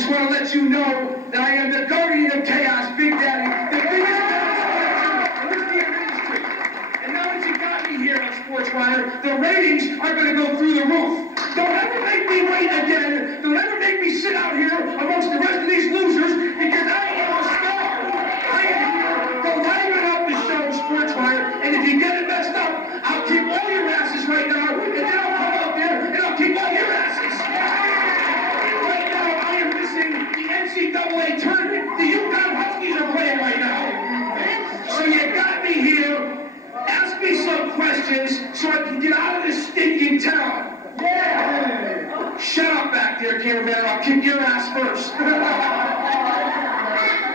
just want to let you know that I am the guardian of chaos, Big Daddy, the biggest industry. And now that you got me here on SportsWire, the ratings are going to go through the roof. Don't ever make me wait again. Don't ever make me sit out here amongst the rest of these losers, because I am a star. I am here to liven up the show, SportsWire, and if you get it messed up, I'll kick all your asses right now, and then I'll come out there and I'll kick all your asses. Right now, I am missing the NCAA tournament. The Yukon Huskies are playing right now. So you got me here. Ask me some questions so I can get out of this stinking town. Yeah! Shut up back there, Caravan. I'll kick your ass first.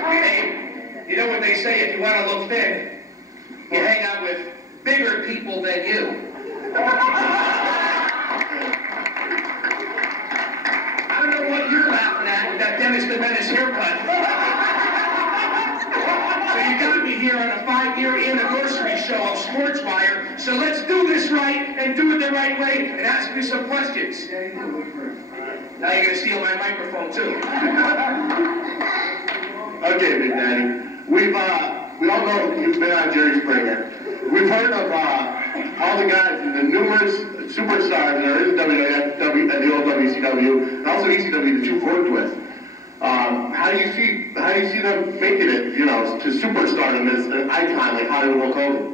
Hey, you know what they say, if you want to look thin, you hang out with bigger people than you. I don't know what you're laughing at with that Dennis the Menace haircut. So you got me here on a 5-year anniversary show of SportsWire. So let's do this right and do it the right way and ask me some questions. Now you're gonna steal my microphone too. Okay, Big Daddy. We all know you've been on Jerry Springer. We've heard of all the guys and the numerous superstars that are in WWF, the old WCW, and also ECW that you've worked with. How do you see them making it, to superstardom as an icon like Hollywood Hulk Hogan?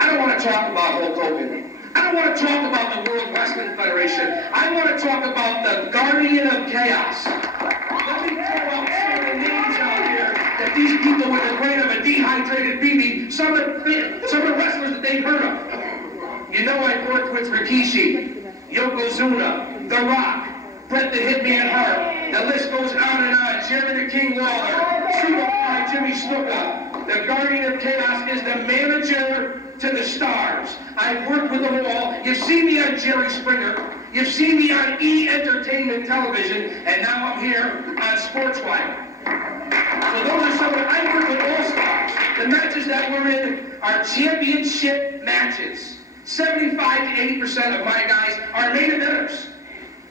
I don't want to talk about Hulk Hogan. I don't want to talk about the World Wrestling Federation. I want to talk about the Guardian of Chaos. Let me throw out some of the names out here that these people with the brain of a dehydrated BB, some of the wrestlers that they've heard of. You know, I've worked with Rikishi, Yokozuna, The Rock, Bret the Hitman Hart. The list goes on and on. Jerry the King Lawler, Superfly Jimmy Snuka. The Guardian of Chaos is the manager to the stars. I've worked with them all. You've seen me on Jerry Springer. You've seen me on E! Entertainment Television. And now I'm here on SportsWire. So those are some of the, I work with all stars. The matches that we're in are championship matches. 75 to 80% of my guys are main eventers.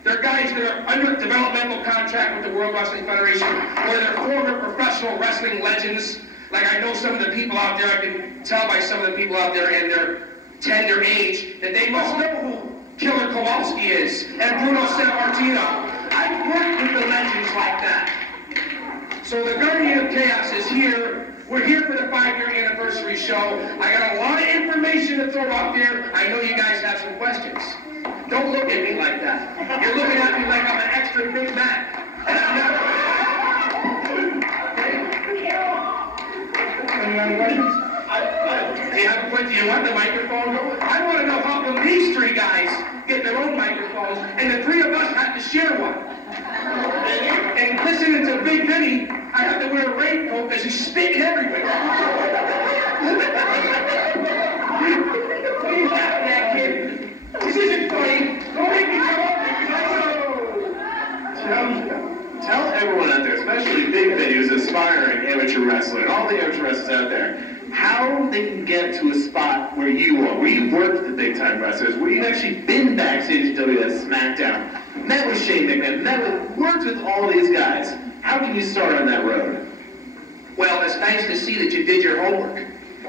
They're guys that are under developmental contract with the World Wrestling Federation, or they're former professional wrestling legends. Like I know some of the people out there, I can tell by some of the people out there and their tender age, that they must know who Killer Kowalski is, and Bruno Sammartino. I've worked with the legends like that. So the Guardian of Chaos is here. We're here for the 5-year anniversary show. I got a lot of information to throw out there. I know you guys have some questions. Don't look at me like that. You're looking at me like I'm an extra Big Mac. And I'm not. Do you have a question? Do you want the microphone? I want to know how come these 3 guys get their own microphones and the 3 of us have to share one. And listening to Big Vinny, I have to wear a raincoat because he's spitting everywhere. What are you laughing at, kid? This isn't funny. Don't make me come up there. Tell everyone out there, especially Big Vinny, who's aspiring amateur wrestler, and all the amateur wrestlers out there, how they can get to a spot where you are, where you've worked with the big-time wrestlers, where you've actually been backstage at WWF SmackDown, met with Shane McMahon, worked with all these guys. How can you start on that road? Well, it's nice to see that you did your homework.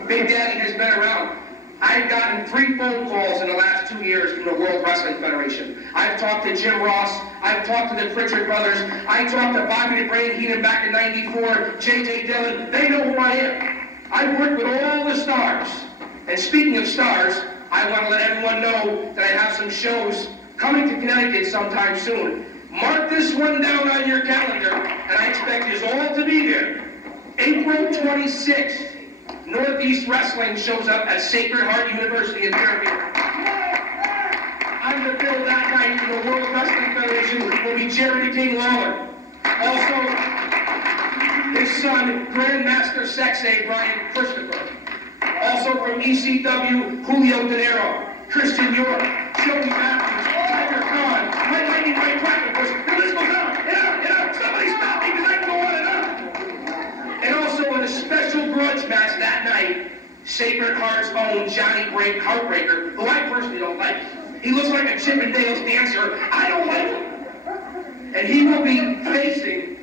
Big Daddy has been around. I've gotten 3 phone calls in the last 2 years from the World Wrestling Federation. I've talked to Jim Ross. I've talked to the Pritchard brothers. I talked to Bobby the Brain Heenan back in '94, J.J. Dillon. They know who I am. I've worked with all the stars. And speaking of stars, I want to let everyone know that I have some shows coming to Connecticut sometime soon. Mark this one down on your calendar, and I expect you all to be there. April 26th. Northeast Wrestling shows up at Sacred Heart University in Fairfield. On the bill that night for the World Wrestling Federation will be Jerry the King Lawler. Also, his son, Grandmaster Sexay Brian Christopher. Also from ECW, Julio De Niro, Christian York, Joey Matthews, Tiger Khan, Mike Lightning, Mike Quackenbush. The list goes on and on. Somebody stop me because I can go on and on. And also in a special grudge match that night, Sacred Heart's own Johnny Heartbreaker, who I personally don't like. He looks like a Chippendales dancer. I don't like him. and he will be facing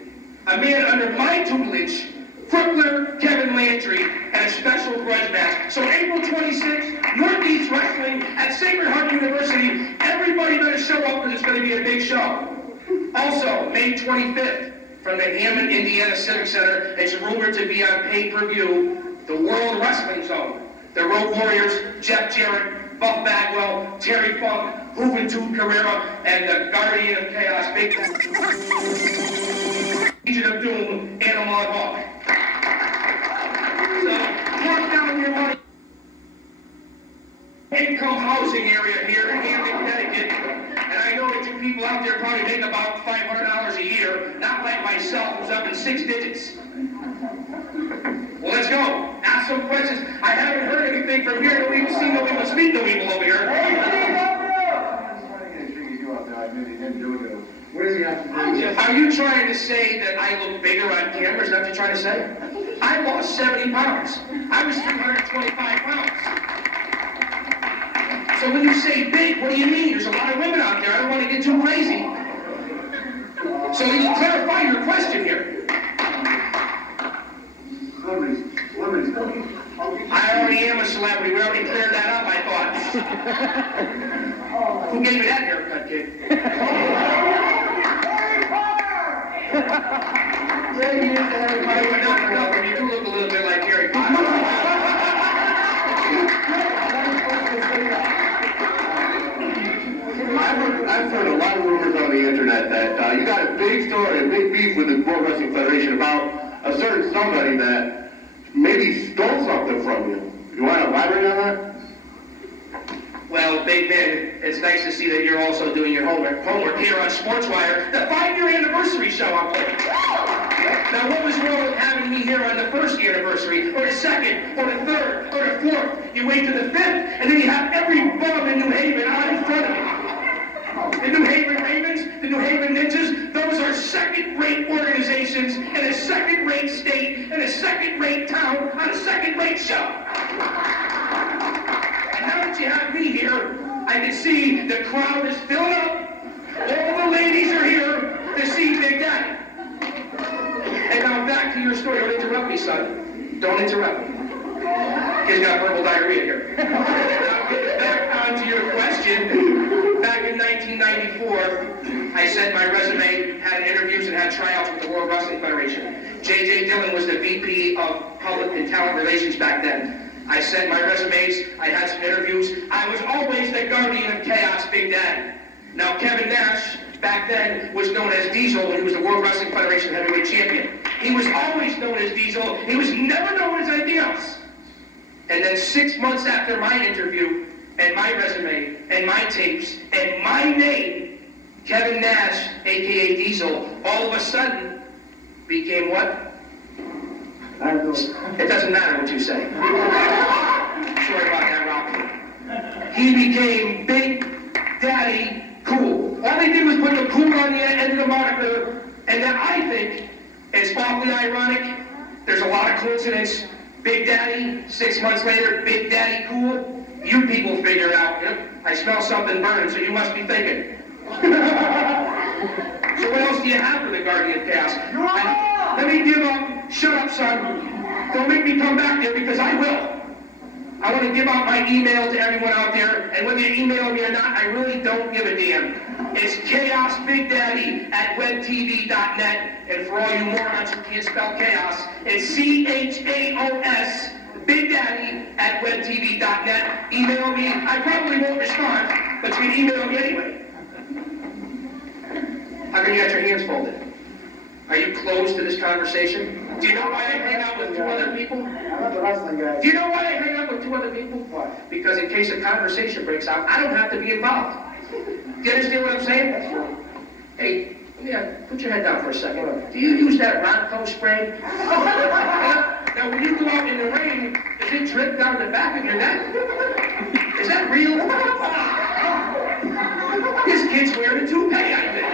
a man under my tutelage, Crippler Kevin Landry, and a special grudge match. So April 26th, Northeast Wrestling at Sacred Heart University. Everybody better show up because it's going to be a big show. Also, May 25th, from the Hammond, Indiana Civic Center, it's rumored to be on pay-per-view, the World Wrestling Zone. The Road Warriors, Jeff Jarrett, Buff Bagwell, Terry Funk, Juventud Carrera, and the Guardian of Chaos, Big Agent of Doom, Animal and Hawk. So, mark down your money. Income housing area here in Hampton, Connecticut. And I know that you people out there probably make about $500 a year, not like myself, who's up in 6 digits. Well, let's go. Ask some questions. I haven't heard anything from here. No evil see, no evil speak, no evil over here. What does he have to do? Are you trying to say that I look bigger on camera? Is that what you're trying to say? I lost 70 pounds. I was 325 pounds. So when you say big, what do you mean? There's a lot of women out there. I don't want to get too crazy. So you clarify your question here. I already am a celebrity. We already cleared that up, I thought. Who gave you that haircut, kid? You do look a little bit like Harry Potter. I've heard a lot of rumors on the internet that you got a big story, a big beef with the World Wrestling Federation about a certain somebody that maybe stole something from you. You want to elaborate on that? Well, Big Ben, it's nice to see that you're also doing your homework here on SportsWire, the 5-year anniversary show I'm playing. Now, what was wrong with having me here on the 1st anniversary, or the 2nd, or the 3rd, or the 4th? You wait to the 5th, and then you have every bum in New Haven out in front of you. The New Haven Ravens, the New Haven Ninjas, those are second-rate organizations in a second-rate state, in a second-rate town, on a second-rate show. And now that you have me here, I can see the crowd is filling up. All the ladies are here to see Big Daddy. And now back to your story. Don't interrupt me, son. Don't interrupt me. Kid's got verbal diarrhea here. Now, back onto your question. Back in 1994, I sent my resume, had interviews, and had tryouts with the World Wrestling Federation. J.J. Dillon was the VP of Public and Talent Relations back then. I sent my resumes, I had some interviews. I was always the Guardian of Chaos, Big Daddy. Now, Kevin Nash, back then, was known as Diesel when he was the World Wrestling Federation Heavyweight Champion. He was always known as Diesel. He was never known as anything else. And then 6 months after my interview, and my resume, and my tapes, and my name, Kevin Nash, a.k.a. Diesel, all of a sudden became what? It doesn't matter what you say. Sorry about that, Rob. He became Big Daddy Cool. All they did was put the cool on the end of the moniker, and that I think is awfully ironic. There's a lot of coincidence. Big Daddy, 6 months later, Big Daddy Cool. You people figure it out. I smell something burning, so you must be thinking. So what else do you have for the Guardian of Chaos? Let me give up. Shut up, son. Don't make me come back there because I will. I want to give out my email to everyone out there, and whether you email me or not, I really don't give a damn. It's chaosbigdaddy@webtv.net, and for all you morons who can't spell chaos, it's CHAOS BigDaddy@webtv.net. Email me. I probably won't respond, but you can email me anyway. How come you got your hands folded? Are you closed to this conversation? Do you know why I hang out with 2 other people? I'm not the wrestling guy. Do you know why I hang out with 2 other people? Why? Because in case a conversation breaks out, I don't have to be involved. Do you understand what I'm saying? That's true. Hey, put your head down for a second. Do you use that Ronco spray? Now, when you go out in the rain, does it drip down the back of your neck? Is that real? This kid's wearing a toupee, I think.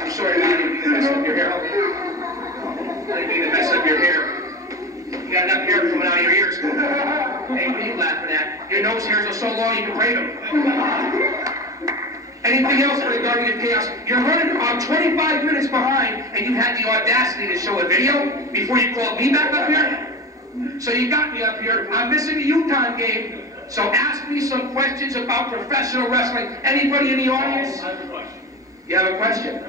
I'm sorry, I didn't mean to mess up your hair. I didn't mean to mess up your hair. You got enough hair coming out of your ears. Hey, what are you laughing at? Your nose hairs are so long you can braid them. Anything else for the Guardian of Chaos? You're running about 25 minutes behind, and you had the audacity to show a video before you called me back up here? So you got me up here. I'm missing the UConn game, so ask me some questions about professional wrestling. Anybody in the audience? I have a question. You have a question?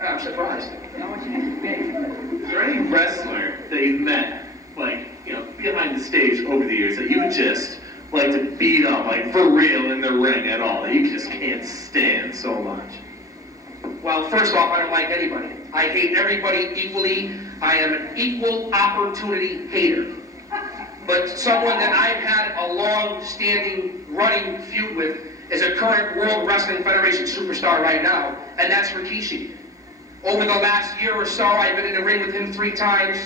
I'm surprised. Is there any wrestler that you've met, like, you know, behind the stage over the years that you would just like to beat up, like, for real in the ring at all, that you just can't stand so much? Well, first off, I don't like anybody. I hate everybody equally. I am an equal opportunity hater. But someone that I've had a long-standing running feud with is a current World Wrestling Federation superstar right now, and that's Rikishi. Over the last year or so, I've been in the ring with him 3 times.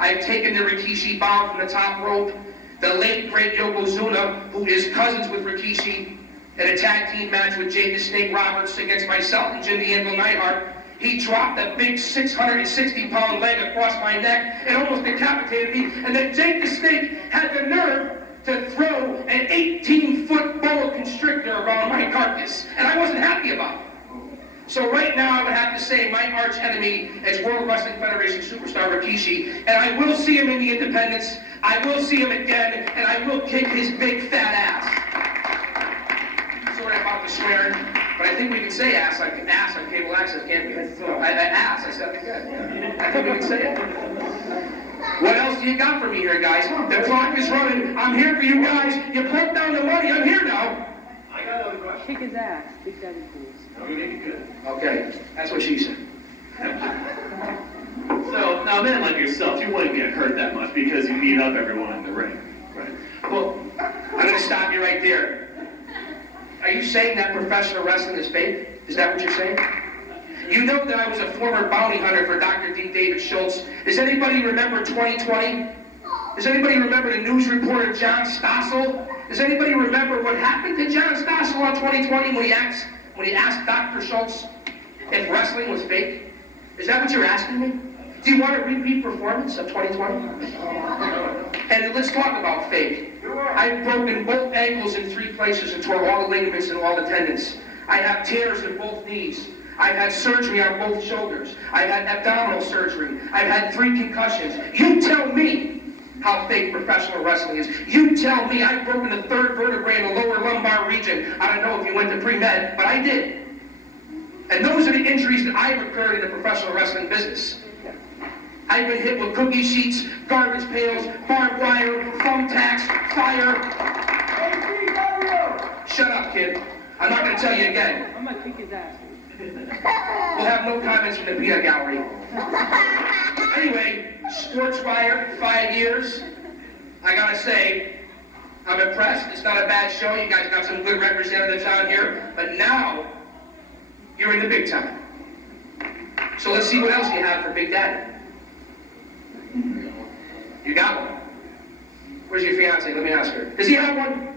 I've taken the Rikishi bomb from the top rope. The late, great Yokozuna, who is cousins with Rikishi, in a tag team match with Jake the Snake Roberts against myself and Jim the Anvil Neidhart, he dropped a big 660-pound leg across my neck and almost decapitated me. And then Jake the Snake had the nerve to throw an 18-foot boa constrictor around my carcass. And I wasn't happy about it. So right now I would have to say my arch enemy is World Wrestling Federation superstar Rikishi. And I will see him in the Independence. I will see him again. And I will kick his big fat ass. Sorry about the swearing. But I think we can say ass on cable access, can't we? Ass, I said it again. I think we can say it. What else do you got for me here, guys? The clock is running. I'm here for you guys. You plunked down the money. I'm here now. I got another question. Kick his ass. Big Daddy Fools. We make it good. Okay, that's what she said. So, now a man like yourself, you wouldn't get hurt that much because you beat up everyone in the ring, right? Well, I'm going to stop you right there. Are you saying that professional wrestling is fake? Is that what you're saying? You know that I was a former bounty hunter for Dr. D. David Schultz. Does anybody remember 2020? Does anybody remember the news reporter John Stossel? Does anybody remember what happened to John Stossel on 2020 when he asked Dr. Schultz if wrestling was fake? Is that what you're asking me? Do you want a repeat performance of 2020? And let's talk about fake. I've broken both ankles in 3 places and tore all the ligaments and all the tendons. I have tears in both knees. I've had surgery on both shoulders. I've had abdominal surgery. I've had 3 concussions. You tell me how fake professional wrestling is. You tell me. I've broken the 3rd vertebrae in the lower lumbar region. I don't know if you went to pre-med, but I did. And those are the injuries that I've occurred in the professional wrestling business. I've been hit with cookie sheets, garbage pails, barbed wire, thumbtacks, fire. Shut up, kid. I'm not going to tell you again. I'm gonna kick his ass. We'll have no comments from the peanut gallery. Anyway, Sportsfire, 5 years. I gotta say, I'm impressed. It's not a bad show. You guys got some good representatives out here. But now, you're in the big time. So let's see what else you have for Big Daddy. You got one? Where's your fiance? Let me ask her. Does he have one?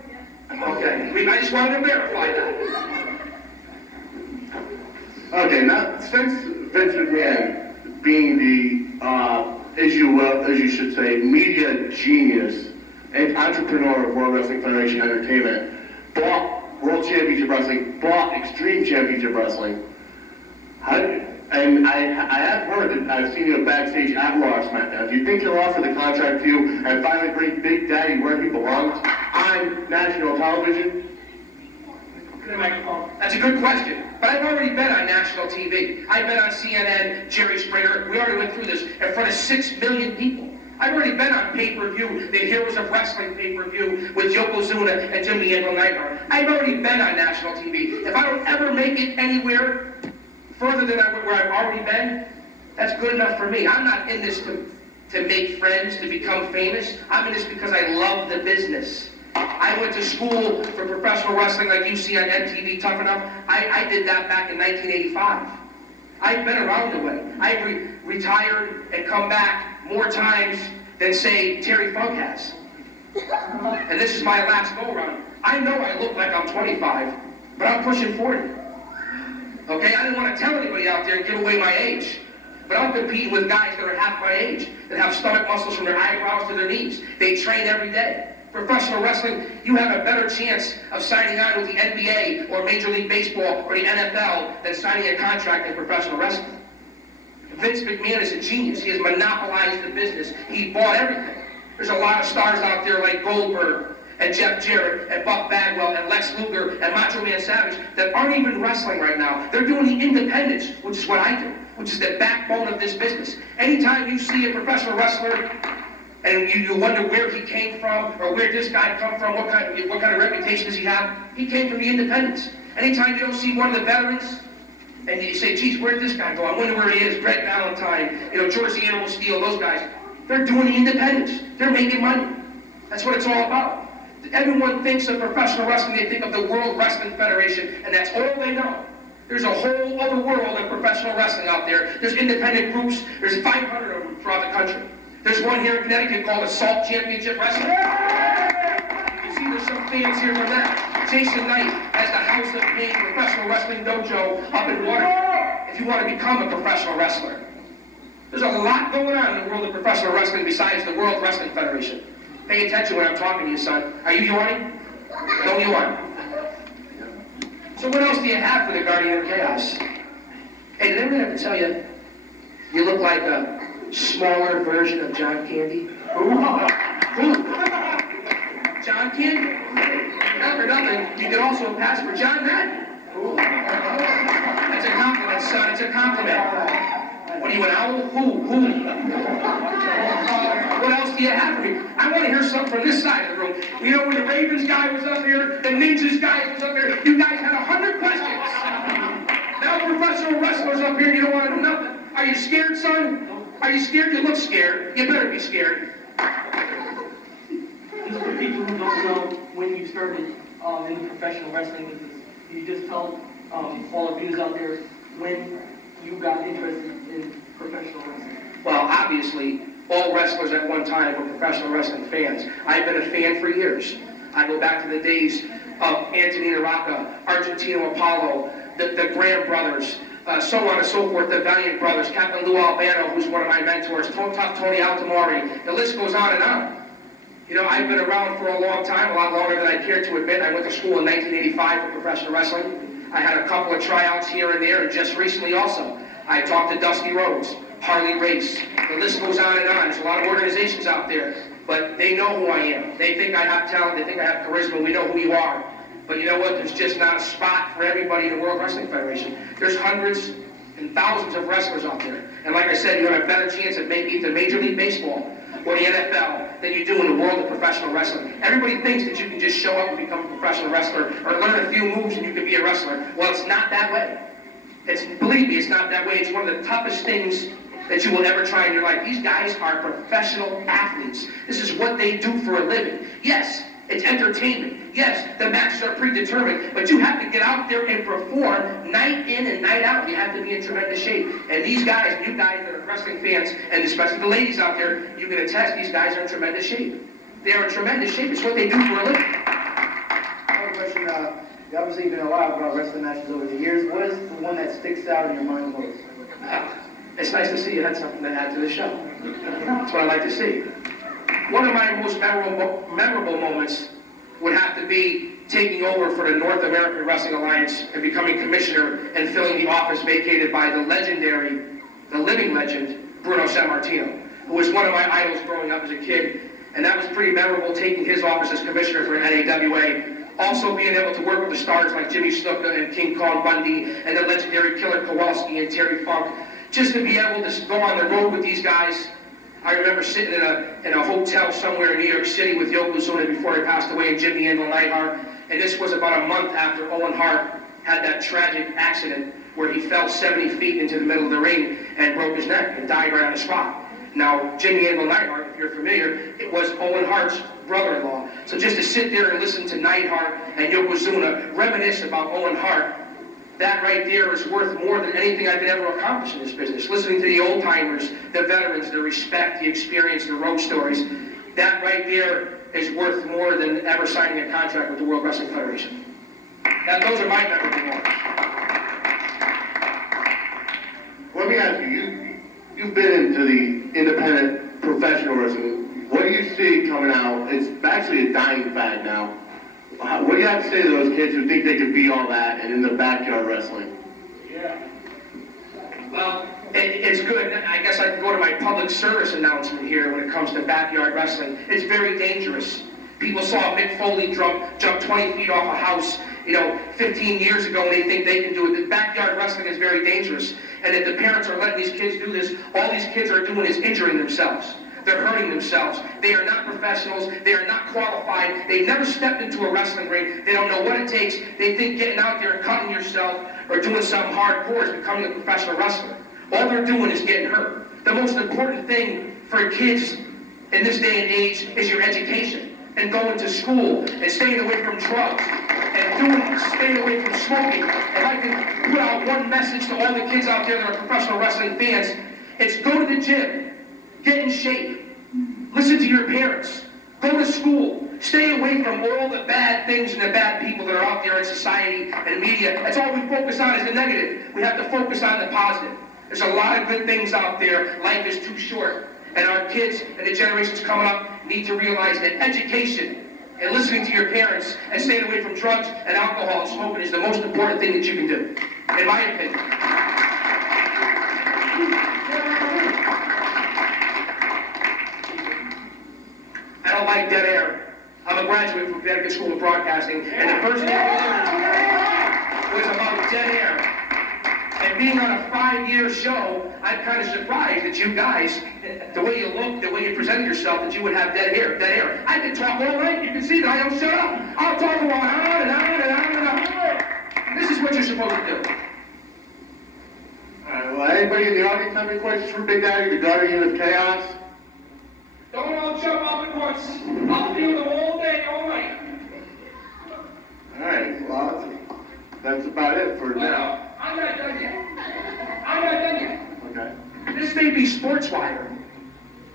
Okay. I just wanted to verify that. Okay, now, since Vince McMahon, being the, as you should say, media genius and entrepreneur of World Wrestling Federation Entertainment, bought World Championship Wrestling, bought Extreme Championship Wrestling, and I have heard that I've seen you backstage at Raw or SmackDown. Do you think he'll offer the contract to you and finally bring Big Daddy where he belongs on national television? That's a good question. But I've already been on national TV. I've been on CNN, Jerry Springer. We already went through this in front of 6 million people. I've already been on pay-per-view, the Heroes of Wrestling pay-per-view with Yokozuna and Jim the Anvil Neidhart. I've already been on national TV. If I don't ever make it anywhere further than where I've already been, that's good enough for me. I'm not in this to make friends, to become famous. I'm in this because I love the business. I went to school for professional wrestling like you see on MTV Tough Enough. I did that back in 1985. I've been around the way. I've retired and come back more times than, say, Terry Funk has. And this is my last go-around. I know I look like I'm 25, but I'm pushing 40. Okay, I didn't want to tell anybody out there and give away my age. But I'm competing with guys that are half my age, that have stomach muscles from their eyebrows to their knees. They train every day. Professional wrestling, you have a better chance of signing on with the NBA or Major League Baseball or the NFL than signing a contract in professional wrestling. Vince McMahon is a genius. He has monopolized the business. He bought everything. There's a lot of stars out there like Goldberg and Jeff Jarrett and Buck Bagwell and Lex Luger and Macho Man Savage that aren't even wrestling right now. They're doing the independents, which is what I do, which is the backbone of this business. Anytime you see a professional wrestler and you wonder where he came from or where this guy come from, what kind of reputation does he have, he came from the independents. Anytime you don't see one of the veterans and you say, geez, where did this guy go? I wonder where he is. Greg Valentine, George the Animal Steel, those guys. They're doing the independents. They're making money. That's what it's all about. Everyone thinks of professional wrestling, they think of the World Wrestling Federation, and that's all they know. There's a whole other world of professional wrestling out there. There's independent groups. There's 500 of them throughout the country. There's one here in Connecticut called Assault Championship Wrestling. You see there's some fans here from that. Jason Knight has the House of Pain Professional Wrestling Dojo up in Watertown if you want to become a professional wrestler. There's a lot going on in the world of professional wrestling besides the World Wrestling Federation. Pay attention when I'm talking to you, son. Are you yawning? Don't yawn. So what else do you have for the Guardian of Chaos? Hey, did anyone have to tell you, you look like a smaller version of John Candy? Who? John Candy? Not for nothing, you can also pass for John Madden. That's a compliment, son. It's a compliment. What are you, an owl? Who? What else do you have for me? I want to hear something from this side of the room. You know, when the Ravens guy was up here, the Ninjas guy was up here, you guys had 100 questions. Now professional wrestlers up here, you don't want to know nothing. Are you scared, son? Are you scared? You look scared. You better be scared. Just for people who don't know when you started in the professional wrestling business, you just tell all the viewers out there when you got interested in professional wrestling. Well, obviously, all wrestlers at one time were professional wrestling fans. I've been a fan for years. I go back to the days of Antonino Rocca, Argentino Apollo, the Graham brothers, so on and so forth, the Valiant brothers, Captain Lou Albano, who's one of my mentors, Tough Tony Altamari. The list goes on and on. You know, I've been around for a long time, a lot longer than I care to admit. I went to school in 1985 for professional wrestling. I had a couple of tryouts here and there, and just recently also, I talked to Dusty Rhodes, Harley Race. The list goes on and on. There's a lot of organizations out there, but they know who I am. They think I have talent. They think I have charisma. We know who you are. But you know what? There's just not a spot for everybody in the World Wrestling Federation. There's hundreds and thousands of wrestlers out there. And like I said, you have a better chance of making it to Major League Baseball or the NFL than you do in the world of professional wrestling. Everybody thinks that you can just show up and become a professional wrestler or learn a few moves and you can be a wrestler. Well, it's not that way. Believe me, it's not that way. It's one of the toughest things that you will ever try in your life. These guys are professional athletes. This is what they do for a living. Yes, it's entertainment. Yes, the matches are predetermined, but you have to get out there and perform night in and night out. You have to be in tremendous shape. And these guys, you guys that are wrestling fans, and especially the ladies out there, you can attest these guys are in tremendous shape. They are in tremendous shape. It's what they do for a living. I have a question. You obviously been a lot about wrestling matches over the years. What is the one that sticks out in your mind most? It's nice to see you had something to add to the show. That's what I like to see. One of my most memorable moments would have to be taking over for the North American Wrestling Alliance and becoming commissioner and filling the office vacated by the living legend, Bruno Sammartino, who was one of my idols growing up as a kid. And that was pretty memorable, taking his office as commissioner for NAWA. Also being able to work with the stars like Jimmy Snuka and King Kong Bundy and the legendary Killer Kowalski and Terry Funk. Just to be able to go on the road with these guys. I remember sitting in a hotel somewhere in New York City with Yokozuna before he passed away, and Jimmy Anvil Neidhart. And this was about a month after Owen Hart had that tragic accident where he fell 70 feet into the middle of the ring and broke his neck and died right on the spot. Now, Jimmy Anvil Neidhart, if you're familiar, it was Owen Hart's brother-in-law. So just to sit there and listen to Neidhart and Yokozuna reminisce about Owen Hart, that right there is worth more than anything I could ever accomplish in this business. Listening to the old-timers, the veterans, the respect, the experience, the road stories, that right there is worth more than ever signing a contract with the World Wrestling Federation. Now, those are my memorable moments. Let me ask you, you've been into the independent professional wrestling. What do you see coming out? It's actually a dying fad now. What do you have to say to those kids who think they could be all that and in the backyard wrestling? Well, it's good. I guess I can go to my public service announcement here when it comes to backyard wrestling. It's very dangerous. People saw Mick Foley jump 20 feet off a house, 15 years ago, and they think they can do it. The backyard wrestling is very dangerous. And if the parents are letting these kids do this, all these kids are doing is injuring themselves. They're hurting themselves. They are not professionals. They are not qualified. They've never stepped into a wrestling ring. They don't know what it takes. They think getting out there and cutting yourself or doing something hardcore is becoming a professional wrestler. All they're doing is getting hurt. The most important thing for kids in this day and age is your education and going to school and staying away from drugs and staying away from smoking. If I can put out one message to all the kids out there that are professional wrestling fans, it's go to the gym, get in shape, listen to your parents, go to school, stay away from all the bad things and the bad people that are out there in society and media. That's all we focus on is the negative. We have to focus on the positive. There's a lot of good things out there. Life is too short. And our kids and the generations coming up need to realize that education and listening to your parents and staying away from drugs and alcohol and smoking is the most important thing that you can do, in my opinion. I don't like dead air. I'm a graduate from Connecticut School of Broadcasting, and the first thing I learned was about dead air. And being on a 5-year show, I'm kind of surprised that you guys, the way you look, the way you presented yourself, that you would have dead air. I can talk all night. You can see that I don't shut up. I'll talk on and on and on and on and on. This is what you're supposed to do. All right, well, anybody in the audience have any questions for Big Daddy, the guardian of chaos? Don't all jump up at once. I'll feel them all day, all night. All right, well, that's about it for now. I'm not done yet. I'm not done yet. Okay. This may be SportsWire,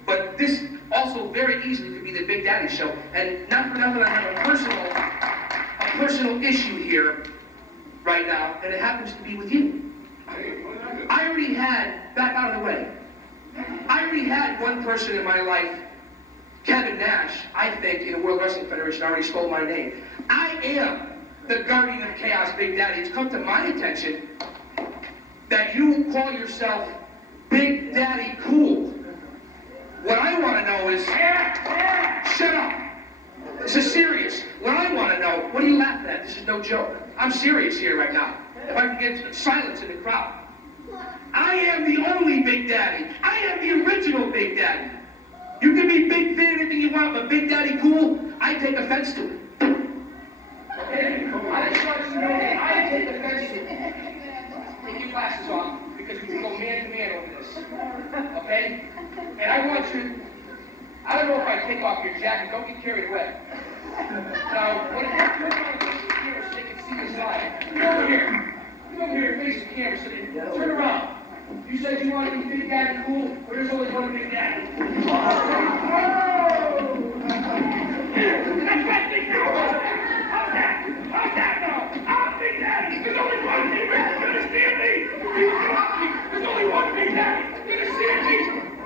but this also very easily could be the Big Daddy Show. And not for nothing, I have a personal issue here right now, and it happens to be with you. I already had, back out of the way, I already had one person in my life, Kevin Nash, I think, in the World Wrestling Federation, already stole my name. I am the guardian of chaos, Big Daddy. It's come to my attention that you call yourself Big Daddy Cool. What I want to know is, shut up. This is serious. What I want to know, what are you laughing at? This is no joke. I'm serious here right now. If I can get silence in the crowd. I am the only Big Daddy. I am the original Big Daddy. You can be big fan anything you want, but Big Daddy Cool, I take offense to it. Okay? I just want you to know that I take offense to it. Take your glasses off, because we can go man to man over this. Okay? And I want you, I don't know if I take off your jacket, don't get carried away. Now, what if you turn on the camera so they can see the slide? Come over here. Come over here and face the camera so they can turn around. You said you want to be Big Daddy Cool, but there's always one Big Daddy. How's that now? I'm Big Daddy. There's only one Big Daddy. You understand me? There's only one Big Daddy. You understand me?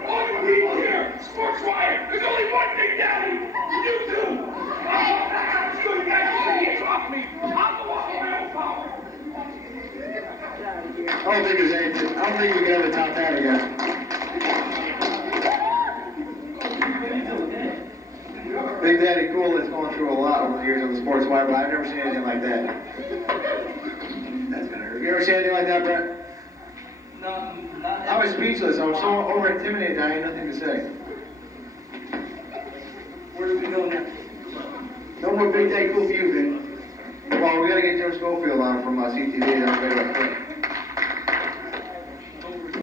All you people here, SportsWire, there's only one Big Daddy. You two. So you guys can't talk me. I'll go off on my own power. I don't think there's anything. I don't think we can ever top that again. Big Daddy Cool is going through a lot over the years on the SportsWire, but I've never seen anything like that. That's gonna hurt. You ever seen anything like that, Brett? No, not I was speechless. I was so over-intimidated I had nothing to say. Where do we go next? No more Big Daddy Cool for you, then. Well, we gotta get Jim Schofield on from CTV. That's very quick.